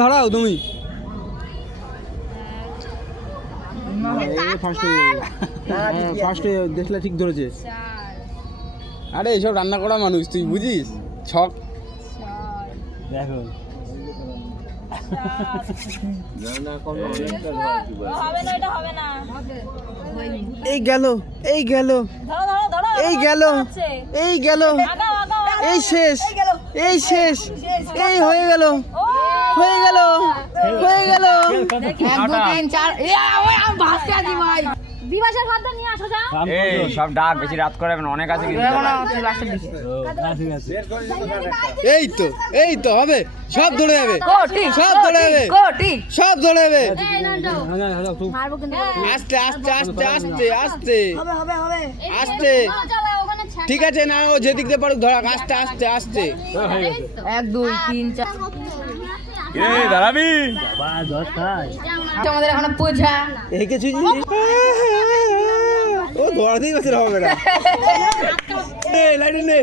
ধরাও তুমি ফার্স্ট দেখলে ঠিক ধরেছে। আরে এইসব রান্না করা মানুষ, তুই বুঝিস ছক। দেখো এই গেল এই গেল এই গেল এই গেল এই শেষ এই শেষ এই হয়ে গেল হয়ে গেল হয়ে গেল 1 2 3 4 আমি ভাসতে আছি ভাই। দিবাসের ঘরটা নিয়ে আসো যা। এই সব ডাক বেশি রাত করে অনেক আছে কিন্তু। এই তো হবে, সব ধরে যাবে সব ধরে যাবে সব ধরে যাবে। মারবো কিন্তু। আস্তে আস্তে আস্তে আস্তে আস্তে আস্তে ঠিক আছে না, ও যেদিক দিয়ে পারুক ধরাক, আস্তে আস্তে আস্তে 1 2 3 4 দাঁড়াবি আমাদের এখন পূজা একে চুই ও ধরাতেই গেছে হবে না। লাইট নে